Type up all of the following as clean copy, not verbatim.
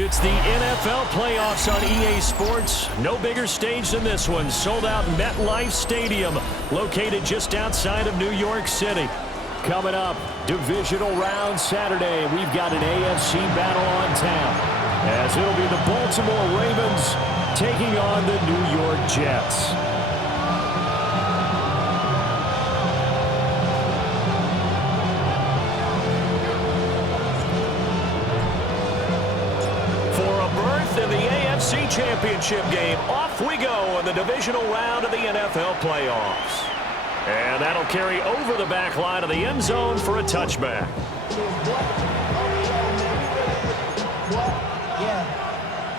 It's the NFL playoffs on EA Sports. No bigger stage than this one. Sold out MetLife Stadium, located just outside of New York City. Coming up, divisional round Saturday. We've got an AFC battle on tap, as it'll be the Baltimore Ravens taking on the New York Jets. In the AFC Championship game, off we go in the divisional round of the NFL playoffs. And that'll carry over the back line of the end zone for a touchback.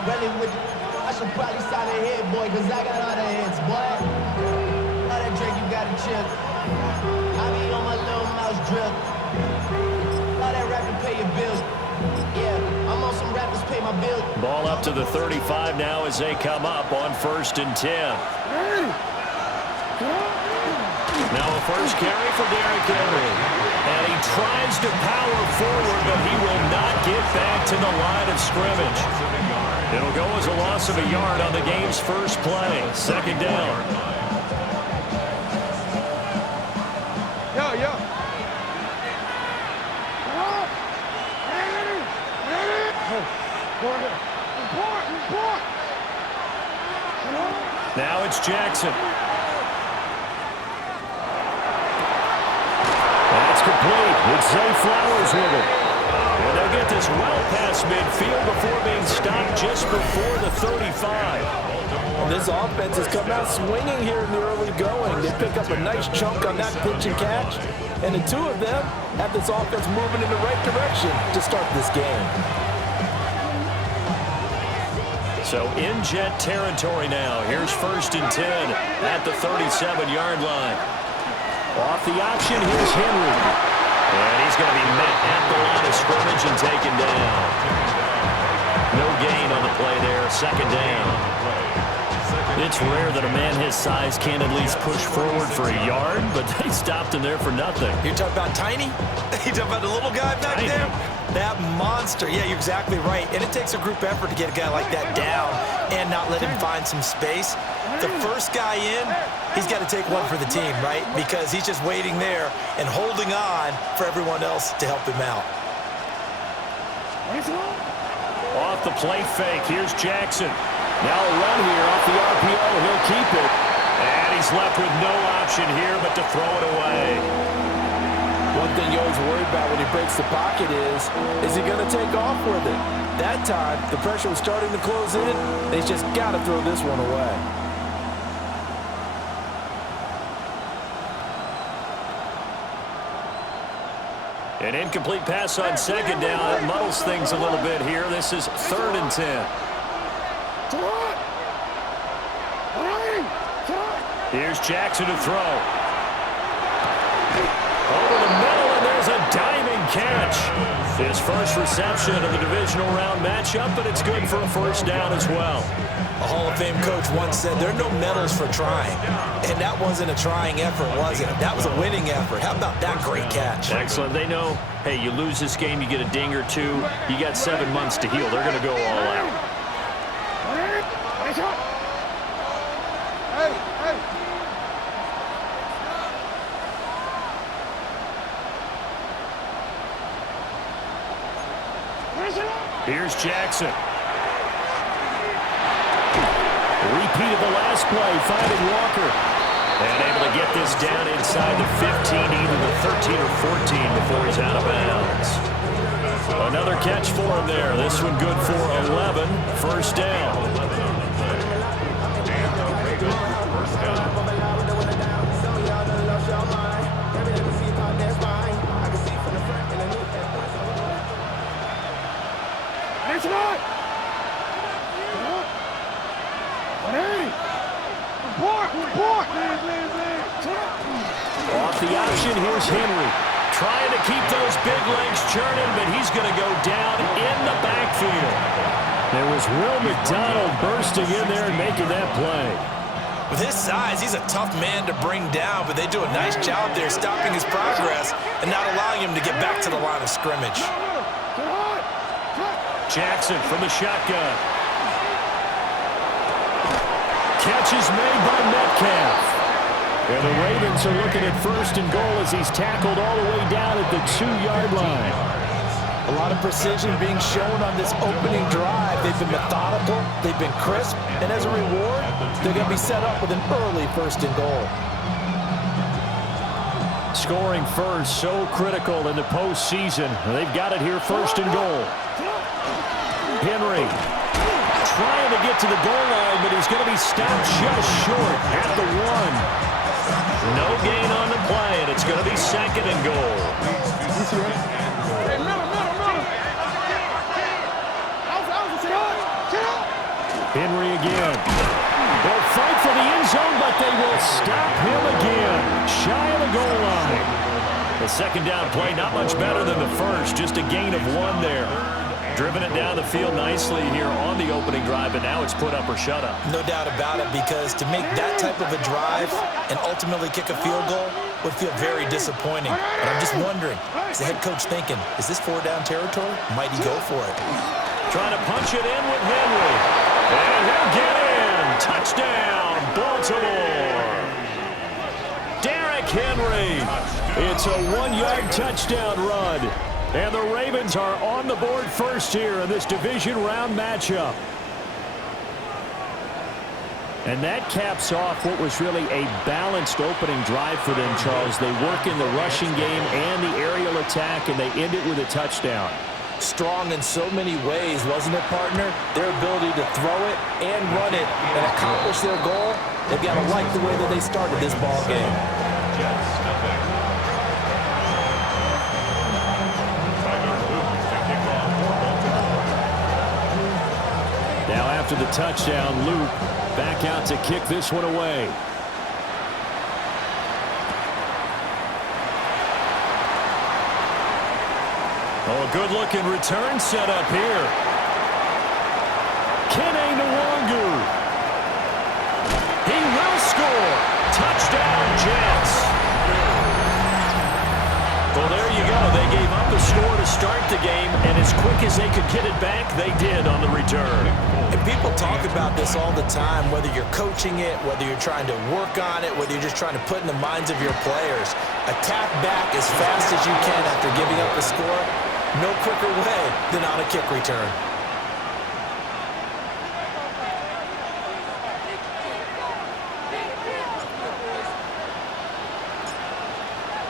I should probably sign a hit, boy, because I got all the hits, boy. All that drink, you got to chill. I be on my little mouse drip. All that rapping, pay your bills. Yeah, I'm on some rappers, pay my bill. Ball up to the 35 now as they come up on 1st and 10. Now a first carry for Derrick Henry. And he tries to power forward, but he will not get back to the line of scrimmage. It'll go as a loss of a yard on the game's first play. 2nd down. Yo. Now it's Jackson. That's complete. It's Zay Flowers with it. And they'll get this well past midfield before being stopped just before the 35. This offense has come out swinging here in the early going. They pick up a nice chunk on that pitch and catch. And the two of them have this offense moving in the right direction to start this game. So in Jet territory now. Here's 1st and 10 at the 37-yard line. Off the option, here's Henry. And he's going to be met at the line of scrimmage and taken down. No gain on the play there. 2nd down. It's rare that a man his size can't at least push forward for a yard, but they stopped him there for nothing. You're talking about tiny? You're talking about the little guy back Tiny. there? That monster. Yeah, you're exactly right. And it takes a group effort to get a guy like that down and not let him find some space. The first guy in, he's got to take one for the team, right? Because he's just waiting there and holding on for everyone else to help him out. Off the play fake, here's Jackson. Now a run here off the RPO. He'll keep it. And he's left with no option here but to throw it away. One thing you always worry about when he breaks the pocket is he going to take off with it? That time, the pressure was starting to close in. They just got to throw this one away. An incomplete pass on 2nd down. That muddles things a little bit here. This is 3rd and 10. Here's Jackson to throw. Over the middle, and there's a diving catch. His first reception of the divisional round matchup, but it's good for a 1st down as well. A Hall of Fame coach once said there are no medals for trying. And that wasn't a trying effort, was it? That was a winning effort. How about that great catch? Excellent. They know, hey, you lose this game, you get a ding or two. You got 7 months to heal. They're going to go all out. Here's Jackson. Repeat of the last play, finding Walker. And able to get this down inside the 15, either the 13 or 14 before he's out of bounds. Another catch for him there. This one good for 11. 1st down. Off the option, here's Henry. Trying to keep those big legs churning, but he's going to go down in the backfield. There was Will McDonald bursting in there and making that play. With his size, he's a tough man to bring down, but they do a nice job there stopping his progress and not allowing him to get back to the line of scrimmage. Jackson from the shotgun. Catch is made by Metcalf. And the Ravens are looking at 1st and goal as he's tackled all the way down at the 2-yard line. A lot of precision being shown on this opening drive. They've been methodical, they've been crisp, and as a reward, they're going to be set up with an early 1st and goal. Scoring first, so critical in the postseason. They've got it here, 1st and goal. Henry trying to get to the goal line, but he's going to be stopped just short at the 1. No gain on the play, and it's going to be 2nd and goal. Henry again. They'll fight for the end zone, but they will stop him again. Shy of the goal line. The 2nd down play, not much better than the first. Just a gain of 1 there. Driven it down the field nicely here on the opening drive, and now it's put up or shut up. No doubt about it, because to make that type of a drive and ultimately kick a field goal would feel very disappointing. But I'm just wondering, is the head coach thinking, is this 4-down territory? Might he go for it? Trying to punch it in with Henry. And he'll get in. Touchdown, Baltimore. Derrick Henry. It's a 1-yard touchdown run. And the Ravens are on the board first here in this division round matchup. And that caps off what was really a balanced opening drive for them, Charles. They work in the rushing game and the aerial attack, and they end it with a touchdown. Strong in so many ways, wasn't it, partner? Their ability to throw it and run it and accomplish their goal, they've got to like the way that they started this ball game. Now after the touchdown, Luke back out to kick this one away. Oh, a good-looking return set up here. Kene Nwangu. He will score. Touchdown, Jets. Well, there you go. They gave up the score to start the game, and as quick as they could get it back, they did on the return. And people talk about this all the time, whether you're coaching it, whether you're trying to work on it, whether you're just trying to put in the minds of your players. Attack back as fast as you can after giving up the score. No quicker way than on a kick return.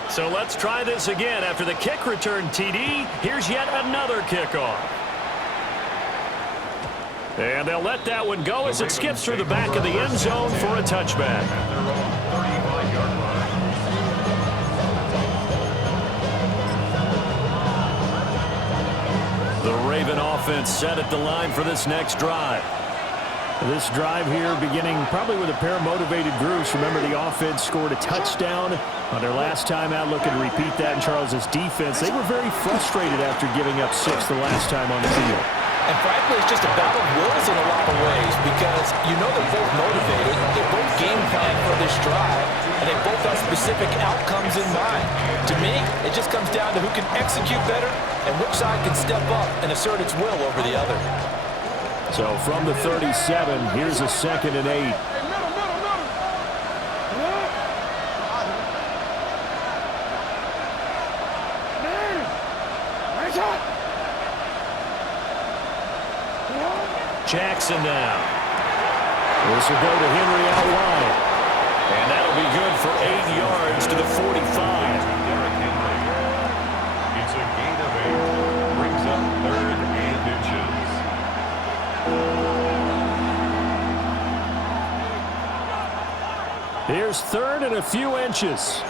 So let's try this again. After the kick return TD, here's yet another kickoff. And they'll let that one go as it skips through the back of the end zone for a touchback. The Raven offense set at the line for this next drive. This drive here beginning probably with a pair of motivated groups. Remember, the offense scored a touchdown on their last time out. Looking to repeat that in Charles's defense. They were very frustrated after giving up 6 the last time on the field. And frankly, it's just a battle of wills in a lot of ways, because you know they're both motivated, they both game plan for this drive, and they both have specific outcomes in mind. To me, it just comes down to who can execute better and which side can step up and assert its will over the other. So from the 37, here's a 2nd and 8. Jackson now. This will go to Henry out wide. And that'll be good for 8 yards to the 45. It's a gain of 8. Brings up 3rd and inches. Here's 3rd and a few inches.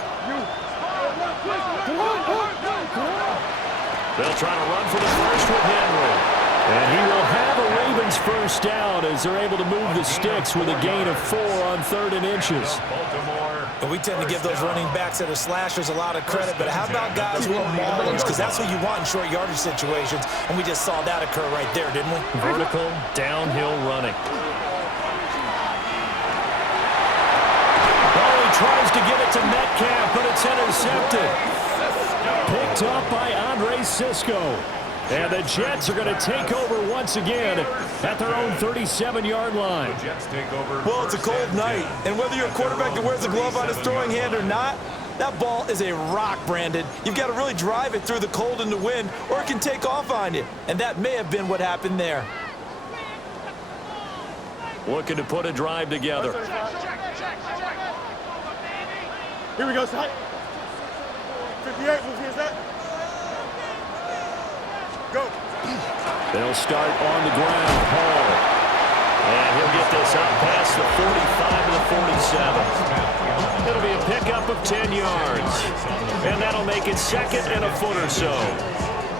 They'll try to run for the first with Henry. And he will have a Ravens first down as they're able to move the sticks with a gain of 4 on 3rd and inches. And we tend to give those running backs that are slashers a lot of credit, but how about guys who are maulers? Because that's what you want in short yardage situations, and we just saw that occur right there, didn't we? Vertical, downhill running. Oh, he tries to get it to Metcalf, but it's intercepted. Picked up by Andre Sisco. And the Jets are going to take over once again at their own 37-yard line. The Jets take over. Well, it's a cold night, and whether you're a quarterback that wears a glove on his throwing hand or not, that ball is a rock, Brandon. You've got to really drive it through the cold and the wind, or it can take off on you. And that may have been what happened there. Looking to put a drive together. Here we go, Scott. 58, who's here, Scott? Go. They'll start on the ground. Hall. And he'll get this out past the 45 to the 47. It'll be a pickup of 10 yards. And that'll make it second and a foot or so.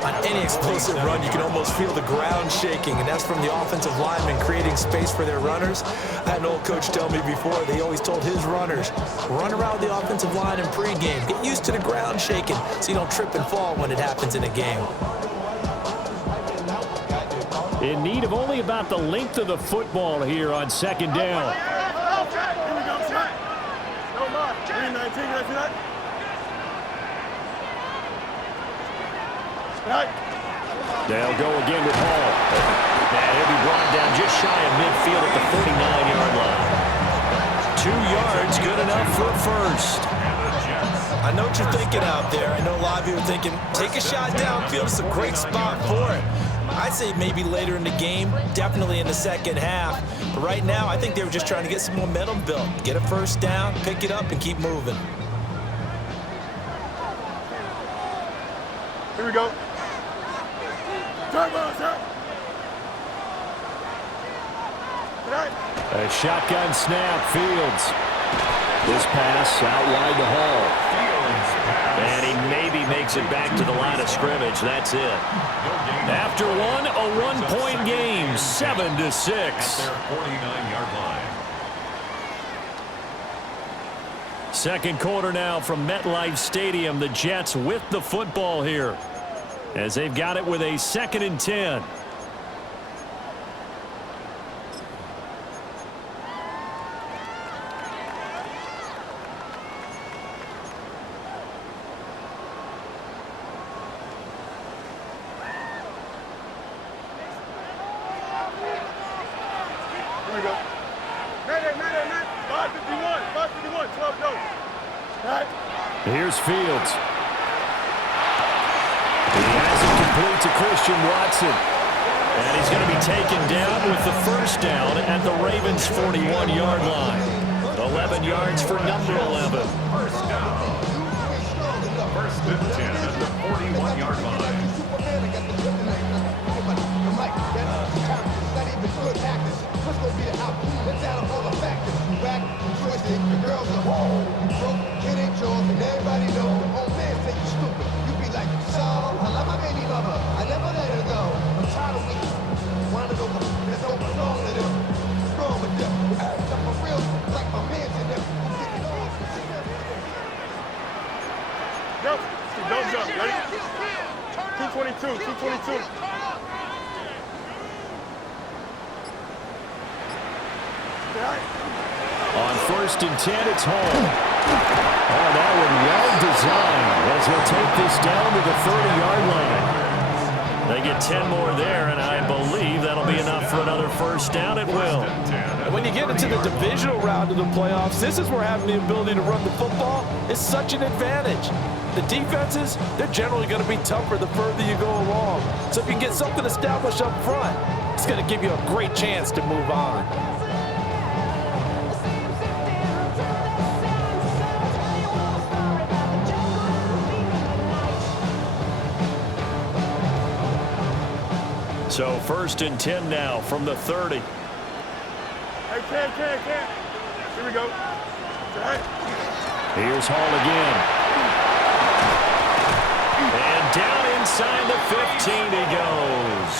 On any explosive run, you can almost feel the ground shaking, and that's from the offensive linemen creating space for their runners. I had an old coach tell me before, they always told his runners, run around the offensive line in pregame. Get used to the ground shaking so you don't trip and fall when it happens in a game. In need of only about the length of the football here on second down. Here we go, Scott. No more. 319, you see that? Right. They'll go again with Hall. And he'll be brought down just shy of midfield at the 49-yard line. 2 yards, good enough for a first. I know what you're thinking out there. I know a lot of you are thinking, take a shot downfield. It's a great spot for it. I'd say maybe later in the game, definitely in the second half. But right now, I think they were just trying to get some momentum built. Get a first down, pick it up, and keep moving. Here we go. Turbo, sir. A shotgun snap, Fields. This pass out wide to Hall. And he maybe makes it back to the line of scrimmage. That's it. After one, a one-point game, 7-6. Their 49-yard line. Second quarter now from MetLife Stadium. The Jets with the football here as they've got it with a 2nd and 10. Here we go. Man. 551, 12 goes. Right. Here's Fields. He has it complete to Christian Watson. And he's going to be taken down with the first down at the Ravens' 41-yard line. 11 yards for number 11. First down. First and 10 at the 41-yard line. Don't jump, ready? 222. On first and 10, it's Hall. Oh, that one well designed as he'll take this down to the 30-yard line. They get 10 more there, and I believe that'll be enough for another first down. It will. And when you get into the divisional round of the playoffs, this is where having the ability to run the football is such an advantage. The defenses, they're generally going to be tougher the further you go along. So if you can get something established up front, it's going to give you a great chance to move on. So first and 10 now from the 30. Hey, can. Here we go. Right. Here's Hall again. And down inside the 15 he goes.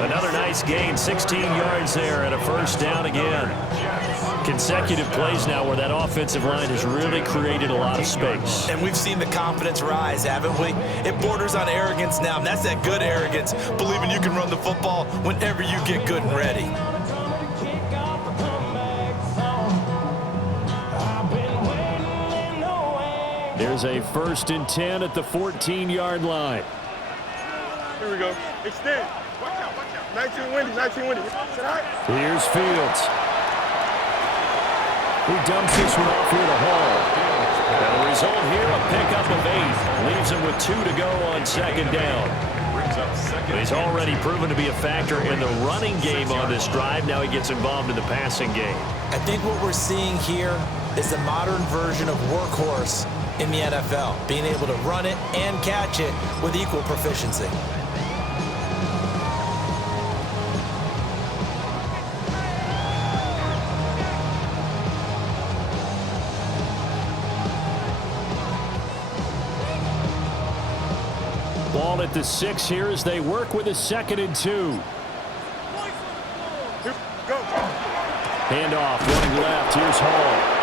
Another nice gain, 16 yards there and a first down again. Consecutive plays now where that offensive line has really created a lot of space. And we've seen the confidence rise, haven't we? It borders on arrogance now, and that's that good arrogance, believing you can run the football whenever you get good and ready. Here's a first and 10 at the 14-yard line. Here we go. Extend. Watch out, watch out. 19 windy, 19 windy. Sit high. Here's Fields. He dumps this one off here to Hall. And the result here, a pickup of 8. Leaves him with 2 to go on second down. But he's already proven to be a factor in the running game on this drive. Now he gets involved in the passing game. I think what we're seeing here is the modern version of workhorse in the NFL, being able to run it and catch it with equal proficiency. Ball at the 6 here as they work with a 2nd and 2. Go. Handoff, running left. Here's Hall.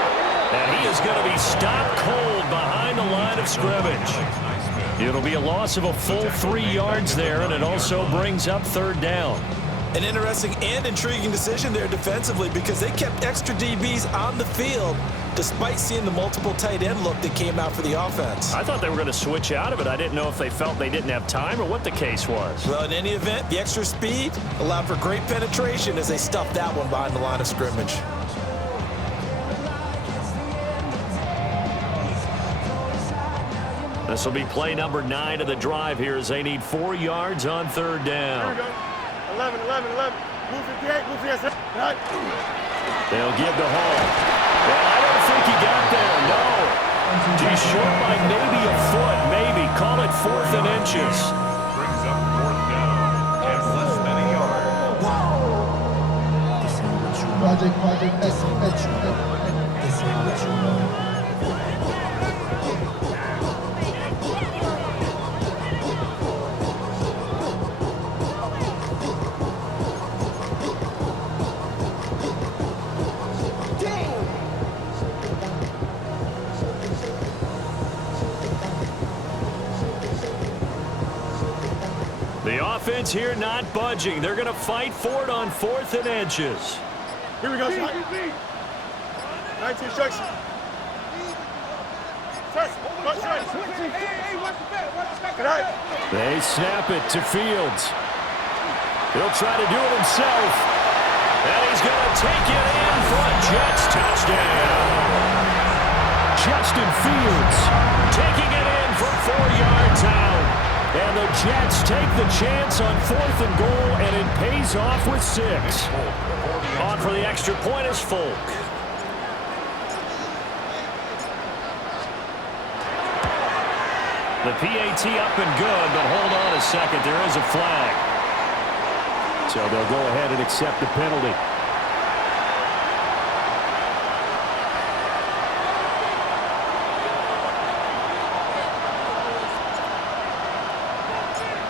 And he is going to be stopped cold behind the line of scrimmage. It'll be a loss of a full 3 yards there, and it also brings up 3rd down. An interesting and intriguing decision there defensively because they kept extra DBs on the field despite seeing the multiple tight end look that came out for the offense. I thought they were going to switch out of it. I didn't know if they felt they didn't have time or what the case was. Well, in any event, the extra speed allowed for great penetration as they stuffed that one behind the line of scrimmage. This will be play number 9 of the drive here as they need 4 yards on 3rd down. Here we go. 11, 11, 11. Move 58, move 58. Right. They'll give to Hall. Well, I don't think he got there, no. He's short by maybe a foot, maybe. Call it 4th and inches. Brings up 4th down and less than a yard. Project, this is what you know. This is what you know. The offense here not budging. They're going to fight for it on 4th and inches. Here we go. 19 instruction. First, watch right. They snap it to Fields. He'll try to do it himself. And he's going to take it in for a Jets touchdown. Justin Fields taking it in from 4 yards out. And the Jets take the chance on 4th and goal, and it pays off with 6. On for the extra point is Folk. The PAT up and good, but hold on a second. There is a flag. So they'll go ahead and accept the penalty.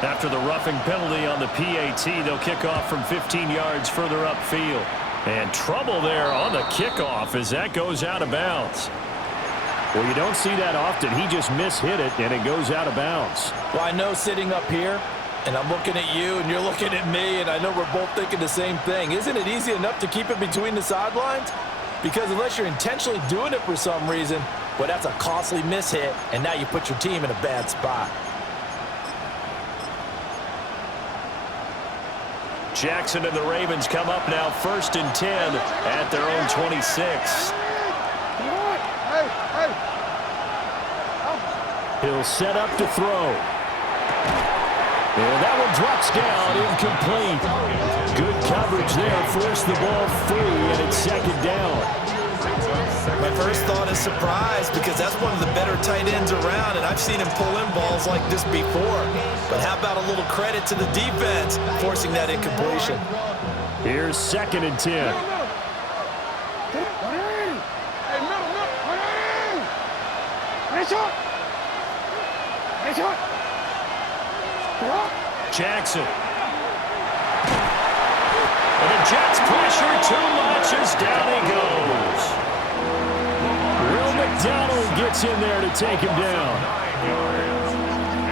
After the roughing penalty on the PAT, they'll kick off from 15 yards further upfield. And trouble there on the kickoff as that goes out of bounds. Well, you don't see that often. He just mishit it, and it goes out of bounds. Well, I know sitting up here, and I'm looking at you, and you're looking at me, and I know we're both thinking the same thing. Isn't it easy enough to keep it between the sidelines? Because unless you're intentionally doing it for some reason, well, that's a costly mishit, and now you put your team in a bad spot. Jackson and the Ravens come up now 1st and 10 at their own 26. He'll set up to throw. And that one drops down, incomplete. Good coverage there, forced the ball free, and it's 2nd down. My first thought is surprise because that's one of the better tight ends around, and I've seen him pull in balls like this before. But how about a little credit to the defense forcing that incompletion? Here's 2nd and 10. Jackson. And the Jets pressure too much as down he goes. Will McDonald gets in there to take him down. 9 yards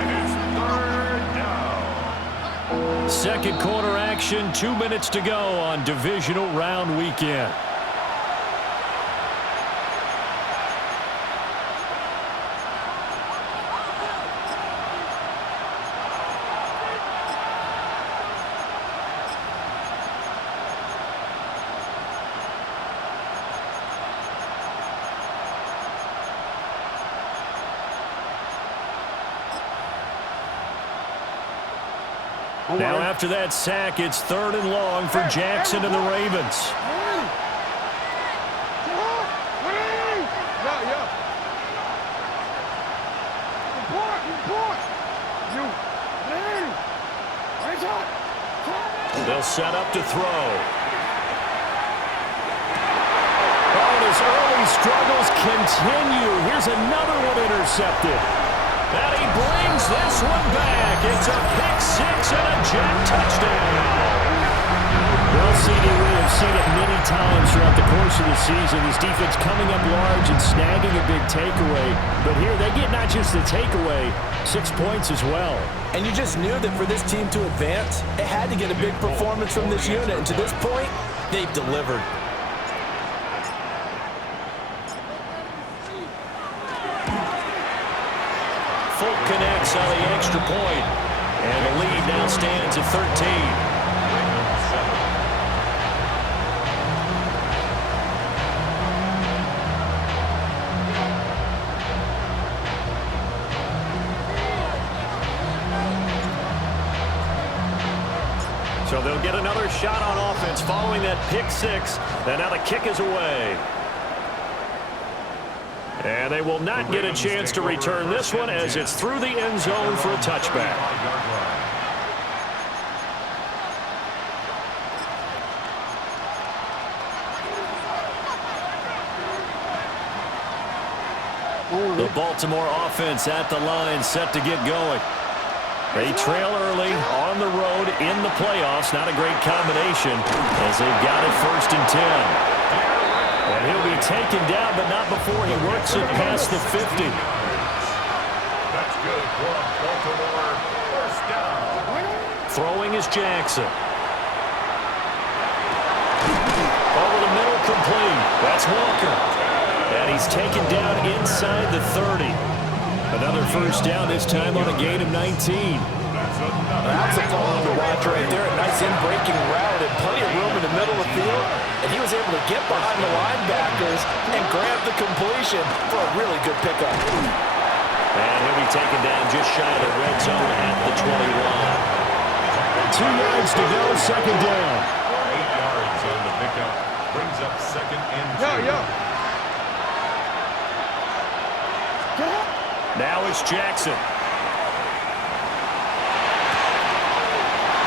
and it's 3rd down. Second quarter action, 2 minutes to go on divisional round weekend. Now after that sack, it's 3rd and long for Jackson and the Ravens. They'll set up to throw. Oh, and his early struggles continue. Here's another one intercepted. And he brings this one back. It's a pick-6 and a Jet touchdown. Well, CD, we have seen it many times throughout the course of the season. This defense coming up large and snagging a big takeaway. But here, they get not just the takeaway, 6 points as well. And you just knew that for this team to advance, it had to get a big performance from this unit. And to this point, they've delivered. Folk connects on the extra point. And the lead now stands at 13. So they'll get another shot on offense following that pick-6. And now the kick is away. And they will not get a chance to return this one as it's through the end zone for a touchback. The Baltimore offense at the line, set to get going. They trail early on the road in the playoffs. Not a great combination as they've got it 1st and 10. And he'll be taken down, but not before he works it past the 50. That's good for Baltimore. 1st down. Throwing is Jackson. Over the middle, complete. That's Walker. And he's taken down inside the 30. Another 1st down, this time on a gain of 19. That's a ball to watch right there. A nice in-breaking route and plenty of room in the middle of the field. And he was able to get behind the linebackers and grab the completion for a really good pickup. And he'll be taken down just shy of the red zone at the 21. 2 yards to go, 2nd down. 8 yards on the pickup. Brings up 2nd and 2. Now it's Jackson.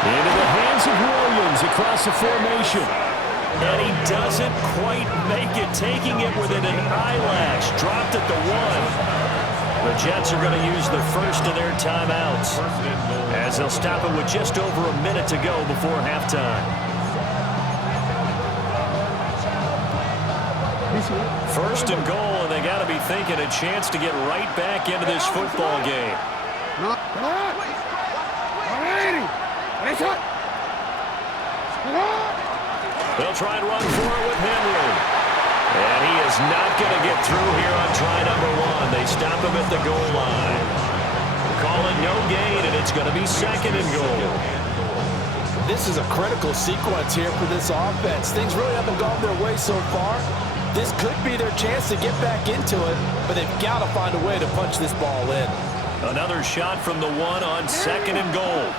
Into the hands of Williams across the formation. And he doesn't quite make it, taking it within an eyelash. Dropped at the 1. The Jets are going to use the 1st of their timeouts as they'll stop it with just over a minute to go before halftime. 1st and goal, and they got to be thinking a chance to get right back into this football game. They'll try and run for it with Henry. And he is not going to get through here on try number 1. They stop him at the goal line. Call it no gain, and it's going to be 2nd and goal. This is a critical sequence here for this offense. Things really haven't gone their way so far. This could be their chance to get back into it, but they've got to find a way to punch this ball in. Another shot from the 1 on 2nd and goal.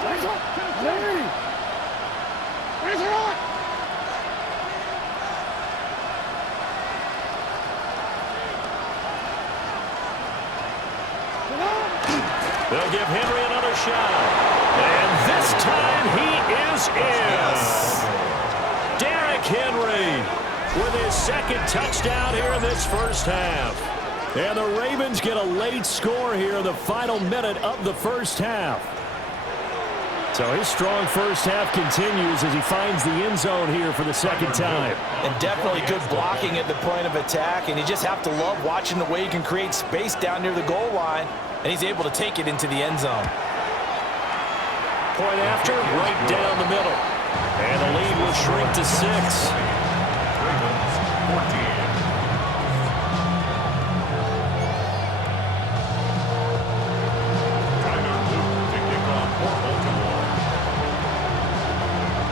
They'll give Henry another shot. And this time he is in. Derrick Henry with his 2nd touchdown here in this 1st half. And the Ravens get a late score here in the final minute of the 1st half. So his strong 1st half continues as he finds the end zone here for the 2nd time. And definitely good blocking at the point of attack, and you just have to love watching the way he can create space down near the goal line, and he's able to take it into the end zone. Point after, right down the middle. And the lead will shrink to 6. Ravens 14.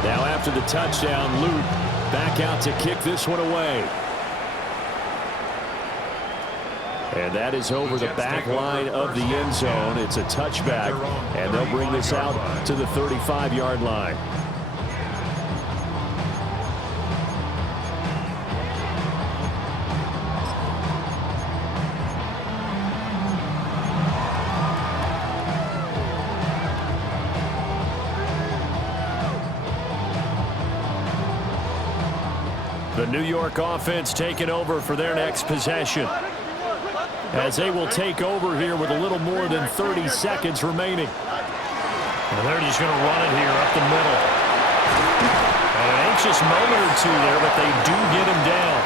Now after the touchdown, Luke back out to kick this one away. And that is over the back line of the end zone. It's a touchback, and they'll bring this out to the 35-yard line. The New York offense taking over for their next possession, as they will take over here with a little more than 30 seconds remaining. And they're just going to run it here up the middle. An anxious moment or two there, but they do get him down.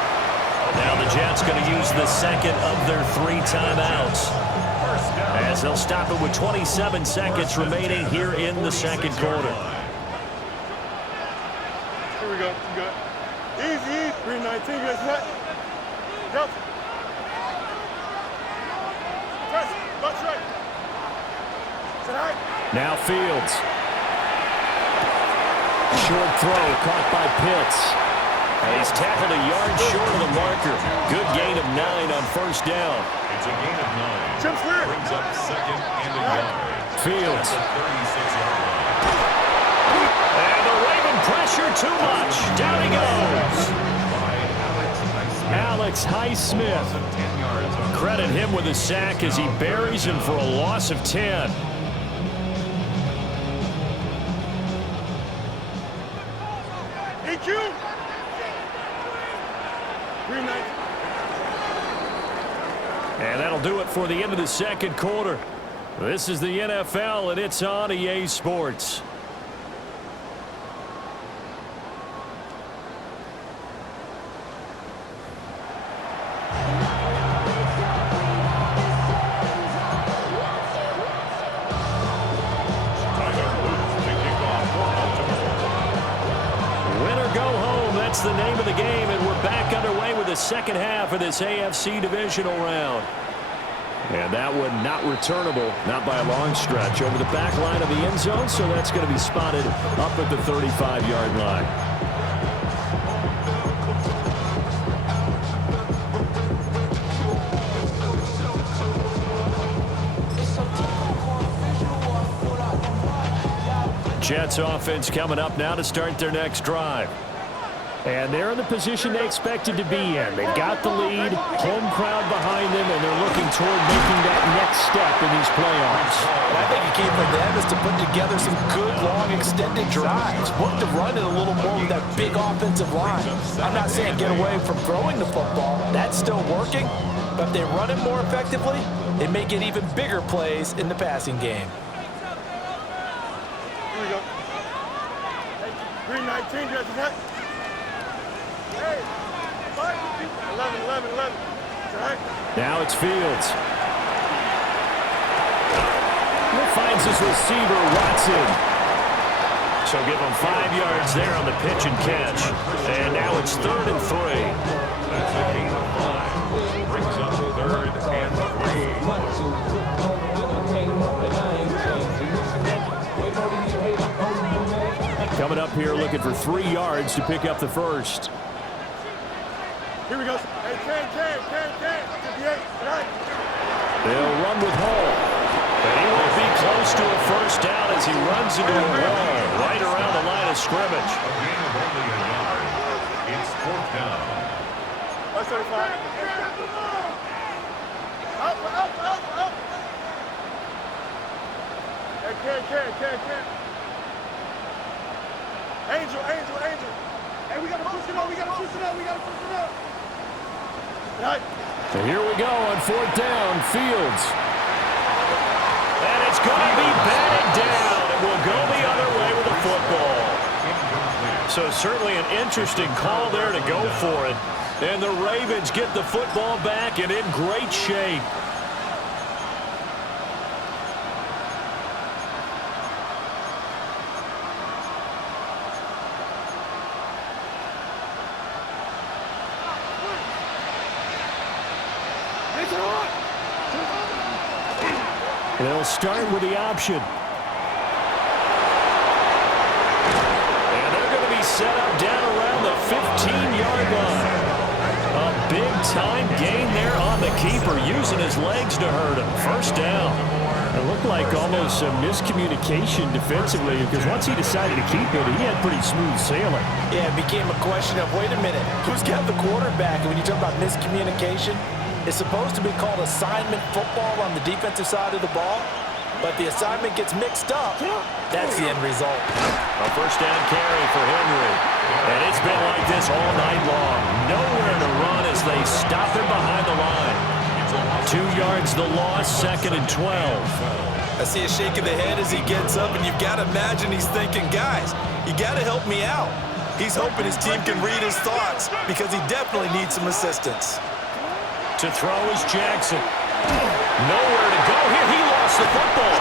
Now the Jets going to use the second of their 3 timeouts, as they'll stop it with 27 seconds remaining here in the second quarter. Here we go. You good. Easy. 319. You guys set? Jump. Press. Left, right. Sit high. Now Fields. Short throw caught by Pitts. And he's tackled a yard short of the marker. Good gain of 9 on first down. It's a gain of 9. Jump clear. Brings up second and a yard. Fields. At the 36-yard line. And the Raven pressure too much. Down he goes. Alex Highsmith. 10 yards on Credit him with a sack as he buries him for a loss of 10. EQ. 319. And that'll do it for the end of the second quarter. This is the NFL, and it's on EA Sports. That's the name of the game, and we're back underway with the second half of this AFC divisional round. And that one not returnable, not by a long stretch, over the back line of the end zone, so that's going to be spotted up at the 35-yard line. Jets offense coming up now to start their next drive. And they're in the position they expected to be in. They've got the lead, home crowd behind them, and they're looking toward making that next step in these playoffs. And I think the key for them is to put together some good, long, extended drives. Work the run it a little more with that big offensive line. I'm not saying get away from throwing the football. That's still working. But if they run it more effectively, they may get even bigger plays in the passing game. Here we go. 319. You guys set? 11. Now it's Fields. He finds his receiver, Watson. So give him 5 yards there on the pitch and catch. And now it's 3rd and 3. That's a gain of 5. Brings up 3rd and 3. Coming up here looking for 3 yards to pick up the first. Here we go. Hey, can. 58. Right. They'll run with Hall. But he won't be close to a first down as he runs into a wall right around the line of scrimmage. A gain of only a yard. It's 4th down. That's 35. Up. Hey, can. Angel. Hey, we got to push it up. Right. So here we go on 4th down, Fields. And it's going to be batted down. It will go the other way with the football. So certainly an interesting call there to go for it. And the Ravens get the football back and in great shape. They'll start with the option. And they're going to be set up down around the 15-yard line. A big-time gain there on the keeper, using his legs to hurt him. First down. It looked like almost a miscommunication defensively, because once he decided to keep it, he had pretty smooth sailing. Yeah, it became a question of, wait a minute, who's got the quarterback? And when you talk about miscommunication, it's supposed to be called assignment football on the defensive side of the ball, but the assignment gets mixed up. That's the end result. A first down carry for Henry. And it's been like this all night long. Nowhere to run as they stop him behind the line. 2 yards the loss, 2nd and 12. I see a shake of the head as he gets up, and you've got to imagine he's thinking, guys, you got to help me out. He's hoping his team can read his thoughts because he definitely needs some assistance. To throw is Jackson. Nowhere to go here. He lost the football.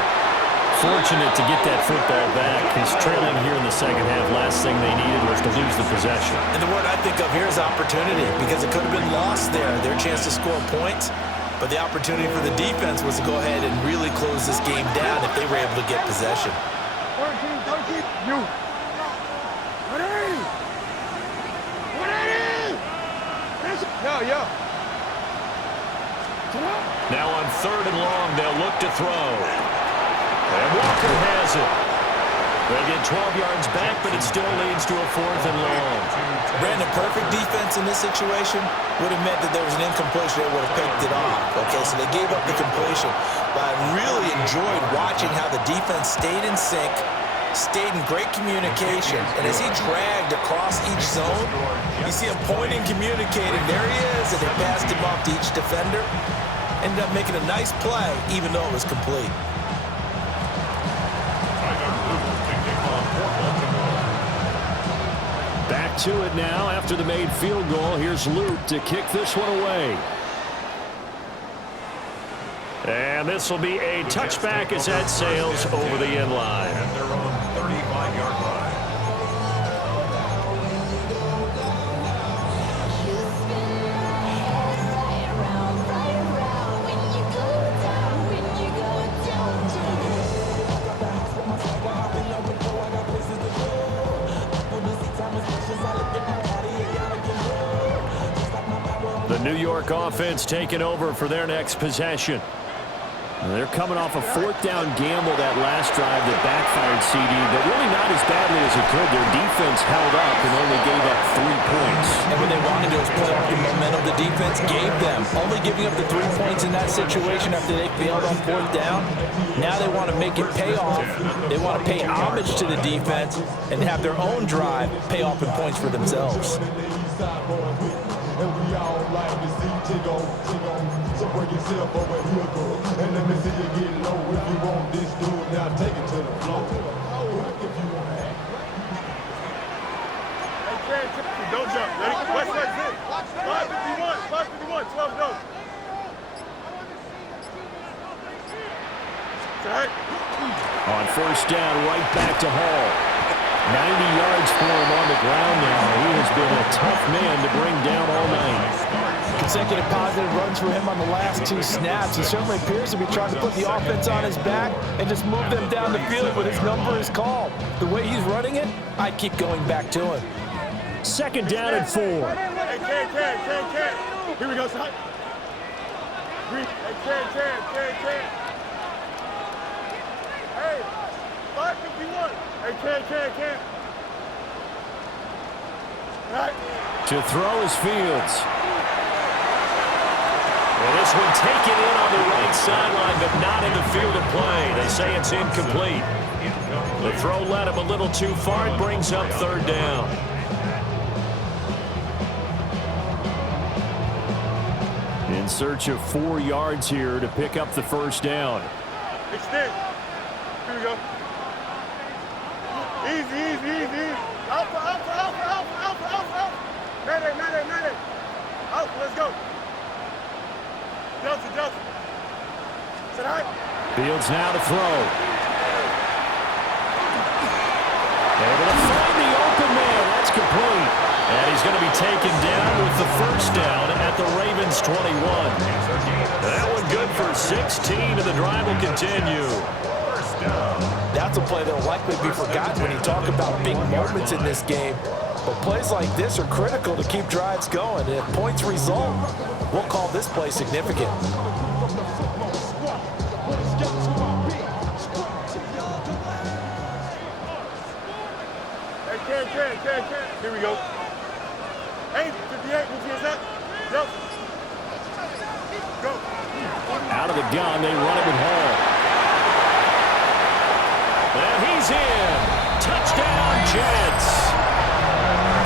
Fortunate to get that football back. He's trailing here in the second half. Last thing they needed was to lose the possession. And the word I think of here is opportunity, because it could have been lost there, their chance to score points. But the opportunity for the defense was to go ahead and really close this game down if they were able to get possession. 13, you. What are you? What are you? Yo. Now on 3rd and long, they'll look to throw. And Walker has it. They get 12 yards back, but it still leads to a 4th and long. Brandon, perfect defense in this situation would have meant that there was an incompletion that would have picked it off. Okay, so they gave up the completion. But I really enjoyed watching how the defense stayed in sync, stayed in great communication. And as he dragged across each zone, you see him pointing, communicating. There he is, and they passed him off to each defender. Ended up making a nice play, even though it was complete. Back to it now after the made field goal. Here's Luke to kick this one away. And this will be a touchback as that sails over the end line. And they're on 35-yard line. The New York offense taking over for their next possession. They're coming off a 4th down gamble that last drive that backfired CD, but really not as badly as it could. Their defense held up and only gave up 3 points. And what they wanted to do is play off the momentum the defense gave them. Only giving up the 3 points in that situation after they failed on 4th down. Now they want to make it pay off. They want to pay homage to the defense and have their own drive pay off in points for themselves. And we all like to see Tigo. So break yourself over here, girl. And let me see you get low. If you want this dude, now take it to the floor. If you want to act. Hey, don't jump. Ready? West side zip. 551, 12 go. Right. On 1st down, right back to Hall. 90 yards for him on the ground now. He has been a tough man to bring down all night. Consecutive positive runs for him on the last 2 snaps. He certainly appears to be trying to put the offense on his back and just move them down the field when his number is called. The way he's running it, I'd keep going back to him. 2nd down and 4. Hey, can. Here we go, son. Hey, can. Hey, 551. Hey, can. Right. To throw is Fields. Well, this one taken in on the right sideline, but not in the field of play. They say it's incomplete. The throw led him a little too far. It brings up 3rd down. In search of 4 yards here to pick up the 1st down. Extend. Here we go. Easy. Alpha. Mayday. Alpha, let's go. Delta. Sit high. Fields now to throw. Able to find the open man. That's complete. And he's going to be taken down with the 1st down at the Ravens 21. That one good for 16, and the drive will continue. That's a play that will likely be forgotten when you talk about big moments in this game. Well, plays like this are critical to keep drives going. And if points result, we'll call this play significant. Hey, here we go. Hey, 58, move your set. Go. Go. Out of the gun, they run it with Hall. And he's in. Touchdown, Jets.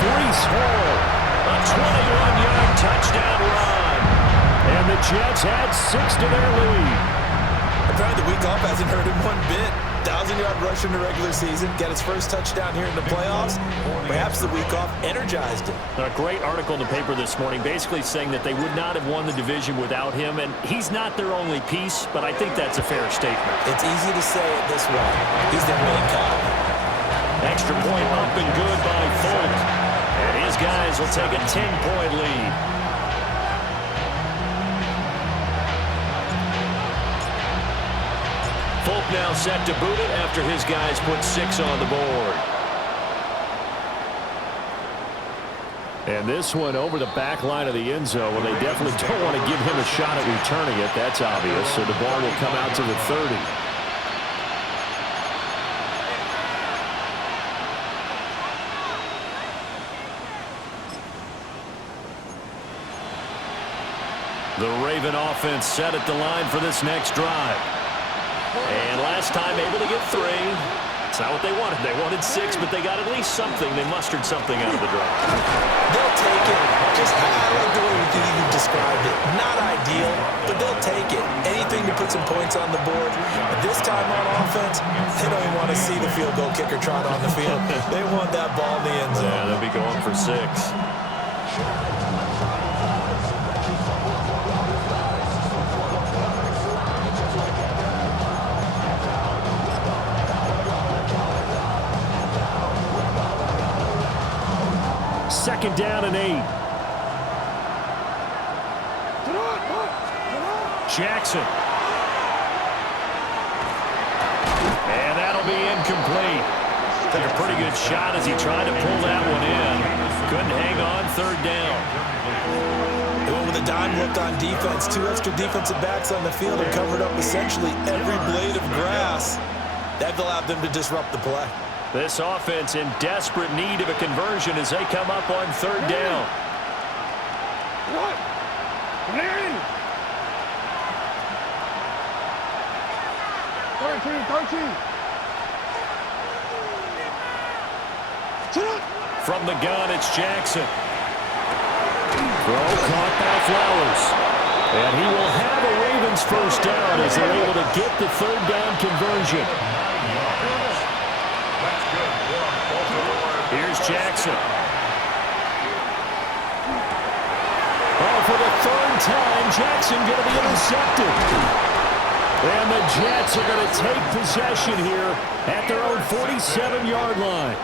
Breece Hall, a 21-yard touchdown run. And the Jets add 6 to their lead. Apparently the week off hasn't hurt him one bit. 1,000-yard rush in the regular season, got his first touchdown here in the playoffs. Perhaps the week off energized him. A great article in the paper this morning basically saying that they would not have won the division without him, and he's not their only piece, but I think that's a fair statement. It's easy to say it this way. He's their main guy. Extra point up and good by Folk. And his guys will take a 10-point lead. Folk now set to boot it after his guys put 6 on the board. And this one over the back line of the end zone. Well, they definitely don't want to give him a shot at returning it. That's obvious. So the ball will come out to the 30. The Raven offense set at the line for this next drive. And last time able to get 3. It's not what they wanted. They wanted 6, but they got at least something. They mustered something out of the drive. They'll take it. Just I like the way you described it. Not ideal, but they'll take it. Anything to put some points on the board. But this time on offense, they don't even want to see the field goal kicker trot on the field. They want that ball in the end zone. Yeah, they'll be going for 6. Second down and 8. Jackson. And that'll be incomplete. Took a pretty good shot as he tried to pull that one in. Couldn't hang on, 3rd down. They went with a dime look on defense. 2 extra defensive backs on the field and covered up essentially every blade of grass. That allowed them to disrupt the play. This offense in desperate need of a conversion as they come up on 3rd down. What? 13. From the gun, it's Jackson. Throw caught by Flowers. And he will have a Ravens first down as they're able to get the 3rd down conversion. Here's Jackson. Oh, for the 3rd time, Jackson going to be intercepted. And the Jets are going to take possession here at their own 47-yard line.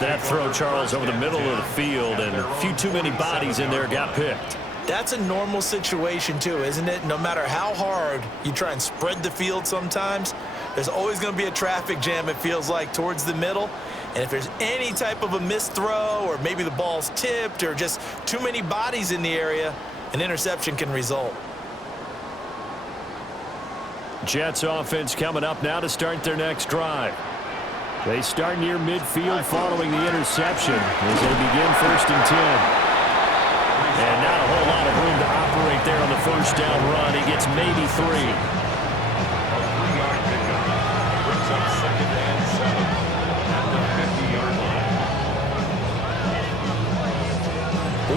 That throw, Charles, over the middle of the field, and a few too many bodies in there got picked. That's a normal situation, too, isn't it? No matter how hard you try and spread the field sometimes, there's always going to be a traffic jam, it feels like, towards the middle. And if there's any type of a missed throw or maybe the ball's tipped or just too many bodies in the area, an interception can result. Jets offense coming up now to start their next drive. They start near midfield following the interception as they begin 1st and 10. And not a whole lot of room to operate there on the 1st down run. He gets maybe 3. Brings up 2nd and 7 at the 50-yard line.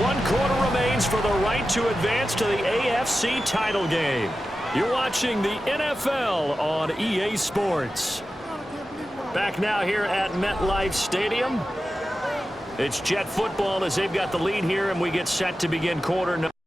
1 quarter remains for the right to advance to the AFC title game. You're watching the NFL on EA Sports. Back now here at MetLife Stadium. It's Jet football as they've got the lead here, and we get set to begin quarter number.